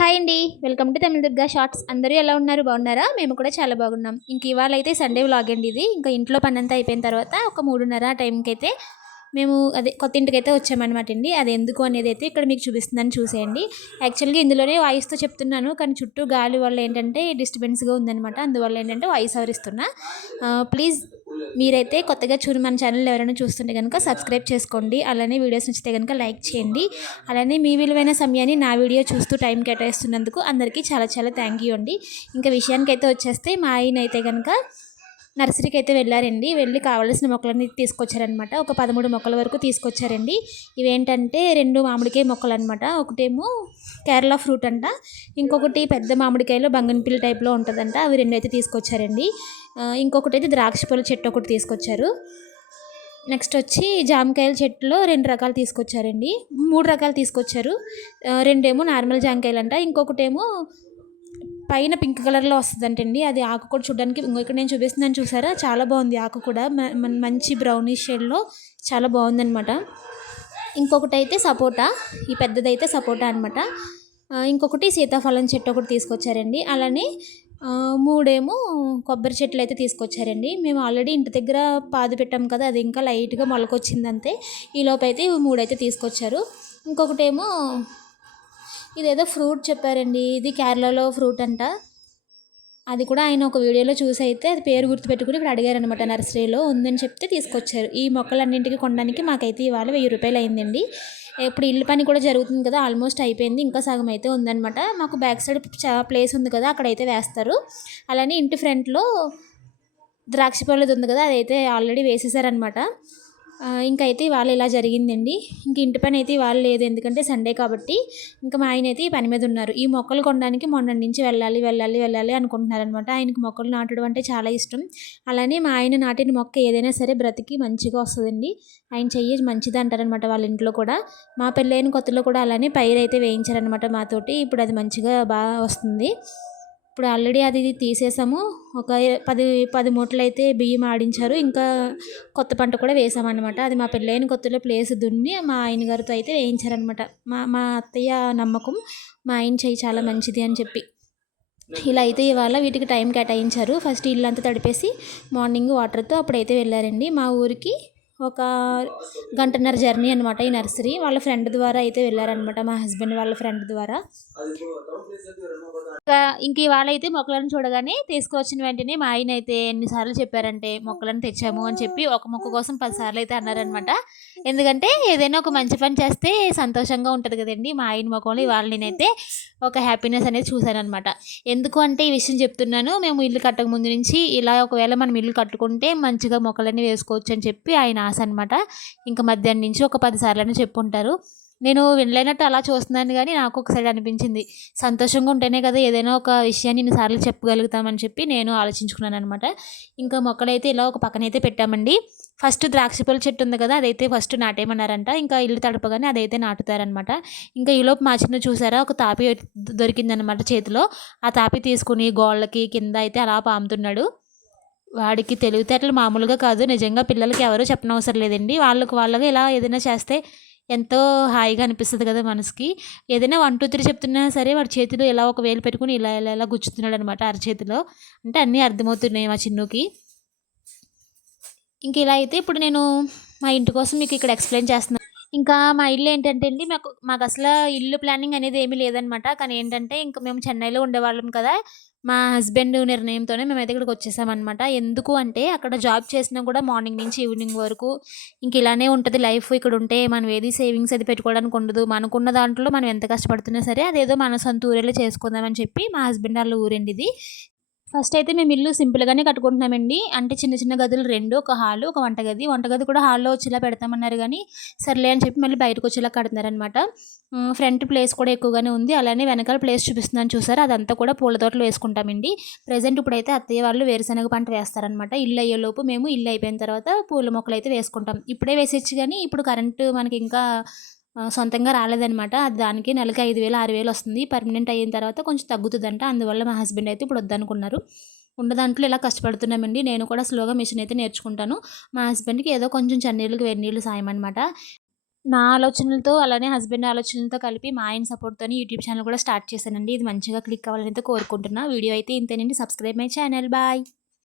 Hi అండి. Welcome to Tamil Durga shorts. అందరూ ఎలా ఉన్నారు? బాగున్నారా? మేము కూడా చాలా బాగున్నాం. ఇంక ఇవాళ అయితే సండే వ్లాగ్ అండి ఇది. ఇంకా ఇంట్లో పని అంతా అయిపోయిన తర్వాత ఒక మూడున్నర ఆ టైంకి అయితే మేము అదే కొత్త ఇంటికి అయితే వచ్చామన్నమాట అండి. అది ఎందుకు అనేది అయితే ఇక్కడ మీకు చూపిస్తుందని చూసేయండి. యాక్చువల్గా ఇందులోనే వాయిస్తో చెప్తున్నాను. కానీ చుట్టూ గాలి వల్ల ఏంటంటే డిస్టర్బెన్స్గా ఉందన్నమాట. అందువల్ల ఏంటంటే వాయిస్ ఎవరిస్తున్నా ప్లీజ్ మీరైతే కొత్తగా చూడు మన ఛానల్ ఎవరైనా చూస్తుంటే కనుక సబ్స్క్రైబ్ చేసుకోండి. అలానే వీడియోస్ నచ్చితే కనుక లైక్ చేయండి. అలానే మీ విలువైన సమయాన్ని నా వీడియో చూస్తూ టైం కేటాయిస్తున్నందుకు అందరికీ చాలా చాలా థ్యాంక్ యూ అండి. ఇంకా విషయానికి అయితే వచ్చేస్తే మా ఆయన అయితే కనుక నర్సరీకి అయితే వెళ్ళారండి. వెళ్ళి కావాల్సిన మొక్కలన్నీ తీసుకొచ్చారనమాట ఒక పదమూడు మొక్కల వరకు తీసుకొచ్చారండి. ఇవేంటంటే రెండు మామిడికాయ మొక్కలు అనమాట ఒకటేమో కేరళ ఫ్రూట్ అంట. ఇంకొకటి పెద్ద మామిడికాయలో బంగన్పిల్లి టైప్లో ఉంటుందంట. అవి రెండు అయితే తీసుకొచ్చారండి. ఇంకొకటి అయితే ద్రాక్ష పళ్ళ చెట్టు ఒకటి తీసుకొచ్చారు. నెక్స్ట్ వచ్చి జామకాయల చెట్టులో రెండు రకాలు తీసుకొచ్చారండి. మూడు రకాలు తీసుకొచ్చారు. రెండేమో నార్మల్ జామకాయలు అంట ఇంకొకటేమో పైన పింక్ కలర్లో వస్తుందంటండి. అది ఆకు కూడా చూడడానికి ఇక్కడ నేను చూపిస్తున్నాను చూసారా? చాలా బాగుంది ఆకు కూడా. మంచి బ్రౌనిష్ షేడ్లో చాలా బాగుందనమాట ఇంకొకటి అయితే సపోటా. ఈ పెద్దదైతే సపోటా అనమాట ఇంకొకటి సీతాఫలం చెట్టు ఒకటి తీసుకొచ్చారండి. అలానే మూడేమో కొబ్బరి చెట్లు అయితే తీసుకొచ్చారండి. మేము ఆల్రెడీ ఇంటి దగ్గర పాదు పెట్టాం కదా అది ఇంకా లైట్గా మొలకొచ్చింది అంతే ఈలోపు అయితే మూడైతే తీసుకొచ్చారు. ఇంకొకటేమో ఇదేదో ఫ్రూట్ చెప్పారండి. ఇది కేరళలో ఫ్రూట్ అంట. అది కూడా ఆయన ఒక వీడియోలో చూసి అయితే అది పేరు గుర్తుపెట్టుకుని ఇప్పుడు అడిగారనమాట నర్సరీలో. ఉందని చెప్తే తీసుకొచ్చారు. ఈ మొక్కలన్నింటికి కొనడానికి మాకైతే ఇవాళ వెయ్యి రూపాయలు అయిందండి. ఇప్పుడు ఇల్లు పని కూడా జరుగుతుంది కదా ఆల్మోస్ట్ అయిపోయింది. ఇంకా సగం అయితే ఉందనమాట మాకు బ్యాక్ సైడ్ ప్లేస్ ఉంది కదా అక్కడైతే వేస్తారు. అలానే ఇంటి ఫ్రంట్లో ద్రాక్ష పళ్ళది ఉంది కదా అదైతే ఆల్రెడీ వేసేసారనమాట ఇంకైతే ఇవాళ ఇలా జరిగిందండి. ఇంక ఇంటి పని అయితే ఇవాళ లేదు. ఎందుకంటే సండే కాబట్టి ఇంకా మా ఆయన అయితే ఈ పని మీద ఉన్నారు. ఈ మొక్కలు కొనడానికి మొన్న నుంచి వెళ్ళాలి వెళ్ళాలి వెళ్ళాలి అనుకుంటున్నారనమాట ఆయనకి మొక్కలు నాటడం అంటే చాలా ఇష్టం. అలానే మా ఆయన నాటిన మొక్క ఏదైనా సరే బ్రతికి మంచిగా వస్తుందండి. ఆయన చెయ్యి మంచిది అంటారనమాట వాళ్ళ ఇంట్లో కూడా. మా పెళ్ళైన కొత్తలో కూడా అలానే పైరు అయితే వేయించారనమాట మాతోటి. ఇప్పుడు అది మంచిగా బాగా వస్తుంది. ఇప్పుడు ఆల్రెడీ అది తీసేసాము. ఒక పది పది మూటలు అయితే బియ్యం ఆడించారు. ఇంకా కొత్త పంట కూడా వేసామన్నమాట. అది మా పెళ్ళైన కొత్తలో ప్లేస్ దున్ని మా ఆయన గారితో అయితే వేయించారనమాట మా మా అత్తయ్య నమ్మకం మా ఆయన చేయి చాలా మంచిది అని చెప్పి. ఇలా అయితే ఇవాళ వీటికి టైం కేటాయించారు. ఫస్ట్ ఇల్లంతా తడిపేసి మార్నింగ్ వాటర్తో అప్పుడైతే వెళ్ళారండి. మా ఊరికి ఒక గంటన్నర జర్నీ అనమాట ఈ నర్సరీ. వాళ్ళ ఫ్రెండ్ ద్వారా అయితే వెళ్ళారనమాట మా హస్బెండ్ వాళ్ళ ఫ్రెండ్ ద్వారా. ఇంక ఇవాళ అయితే మొక్కలను చూడగానే తీసుకువచ్చిన వెంటనే మా ఆయన అయితే ఎన్నిసార్లు చెప్పారంటే మొక్కలను తెచ్చాము అని చెప్పి ఒక మొక్క కోసం పదిసార్లు అయితే అన్నారనమాట ఎందుకంటే ఏదైనా ఒక మంచి పని చేస్తే సంతోషంగా ఉంటుంది కదండి. మా ఆయన మొక్కలు ఇవాళ నేనైతే ఒక హ్యాపీనెస్ అనేది చూశాను అనమాట ఎందుకు అంటే ఈ విషయం చెప్తున్నాను మేము ఇల్లు కట్టక ముందు నుంచి ఇలా ఒకవేళ మనం ఇల్లు కట్టుకుంటే మంచిగా మొక్కలన్నీ వేసుకోవచ్చు అని చెప్పి ఆయన మాస్ అనమాట ఇంకా మధ్యాహ్నం నుంచి ఒక పది సార్లు చెప్పుంటారు. నేను వినలేనట్టు అలా చూస్తున్నాను కానీ నాకు ఒకసారి అనిపించింది. సంతోషంగా ఉంటేనే కదా ఏదైనా ఒక విషయాన్ని ఇన్నిసార్లు చెప్పగలుగుతామని చెప్పి నేను ఆలోచించుకున్నాను అనమాట ఇంకా మొక్కలైతే ఇలా ఒక పక్కనైతే పెట్టామండి. ఫస్ట్ ద్రాక్ష పళ్ళ చెట్టు ఉంది కదా అదైతే ఫస్ట్ నాటేయమన్నారంట. ఇంకా ఇల్లు తడపగానే అదైతే నాటుతారనమాట. ఇంకా ఈలోపు మా చిన్న చూసారా ఒక తాపి దొరికిందనమాట చేతిలో. ఆ తాపి తీసుకుని గోళ్ళకి కింద అయితే అలా పాముతున్నాడు. వాడికి తెలివితేటలు మామూలుగా కాదు. నిజంగా పిల్లలకి ఎవరూ చెప్పనవసరం లేదండి. వాళ్ళకి వాళ్ళగా ఇలా ఏదైనా చేస్తే ఎంతో హాయిగా అనిపిస్తుంది కదా మనసుకి. ఏదైనా వన్ టూ త్రీ చెప్తున్నా సరే వాడి చేతిలో ఇలా ఒక వేలు పెట్టుకుని ఇలా ఇలా ఇలా గుచ్చుతున్నాడు అనమాట అరచేతిలో. అంటే అన్నీ అర్థమవుతున్నాయి మా చిన్నుకి. ఇంక ఇలా అయితే ఇప్పుడు నేను మా ఇంటి కోసం మీకు ఇక్కడ ఎక్స్ప్లెయిన్ చేస్తున్నాను ఇంకా మా ఇల్లు ఏంటంటే అండి మాకు మాకు అసలు ఇల్లు ప్లానింగ్ అనేది ఏమీ లేదనమాట కానీ ఏంటంటే ఇంకా మేము చెన్నైలో ఉండేవాళ్ళం కదా. మా హస్బెండ్ నిర్ణయంతోనే మేమైతే ఇక్కడికి వచ్చేసామన్నమాట. ఎందుకు అంటే అక్కడ జాబ్ చేసినా కూడా మార్నింగ్ నుంచి ఈవినింగ్ వరకు ఇంక ఇలానే ఉంటుంది లైఫ్. ఇక్కడ ఉంటే మనం ఏది సేవింగ్స్ అది పెట్టుకోవడానికి ఉండదు. మనకున్న దాంట్లో మనం ఎంత కష్టపడుతున్నా సరే అదేదో మన సొంత ఊరేలో చేసుకుందామని చెప్పి మా హస్బెండ్ వాళ్ళ ఊరండి ఇది. ఫస్ట్ అయితే మేము ఇల్లు సింపుల్గానే కట్టుకుంటున్నామండి. అంటే చిన్న చిన్న గదులు రెండు ఒక హాలు ఒక వంటగది. వంటగది కూడా హాల్లో వచ్చేలా పెడతామన్నారు కానీ సర్లే అని చెప్పి మళ్ళీ బయటకు వచ్చేలా కడుతున్నారనమాట ఫ్రంట్ ప్లేస్ కూడా ఎక్కువగానే ఉంది. అలానే వెనకాల ప్లేస్ చూపిస్తున్నాను చూసారు? అదంతా కూడా పూల తోటలు వేసుకుంటామండి. ప్రజెంట్ ఇప్పుడైతే అత్తయ్య వాళ్ళు వేరుశనగ పంట వేస్తారనమాట ఇల్లు అయ్యేలోపు మేము ఇల్లు అయిపోయిన తర్వాత పూల మొక్కలు అయితే వేసుకుంటాం. ఇప్పుడే వేసేచ్చు కానీ ఇప్పుడు కరెంటు మనకి ఇంకా సొంతంగా రాలేదనమాట దానికి నెలకి ఐదు వేలు ఆరు వేలు వస్తుంది. పర్మనెంట్ అయిన తర్వాత కొంచెం తగ్గుతుందంట. అందువల్ల మా హస్బెండ్ అయితే ఇప్పుడు వద్దనుకున్నారు. ఉన్న దాంట్లో ఇలా కష్టపడుతున్నామండి. నేను కూడా స్లోగా మిషన్ అయితే నేర్చుకుంటాను. మా హస్బెండ్కి ఏదో కొంచెం చన్నీళ్ళకి వేడి నీళ్ళు సాయం అనమాట నా ఆలోచనలతో అలానే హస్బెండ్ ఆలోచనలతో కలిపి మా ఆయన సపోర్ట్తోని యూట్యూబ్ ఛానల్ కూడా స్టార్ట్ చేశానండి. ఇది మంచిగా క్లిక్ అవ్వాలని అయితే కోరుకుంటున్నా. వీడియో అయితే ఇంతేనండి. Subscribe my channel bye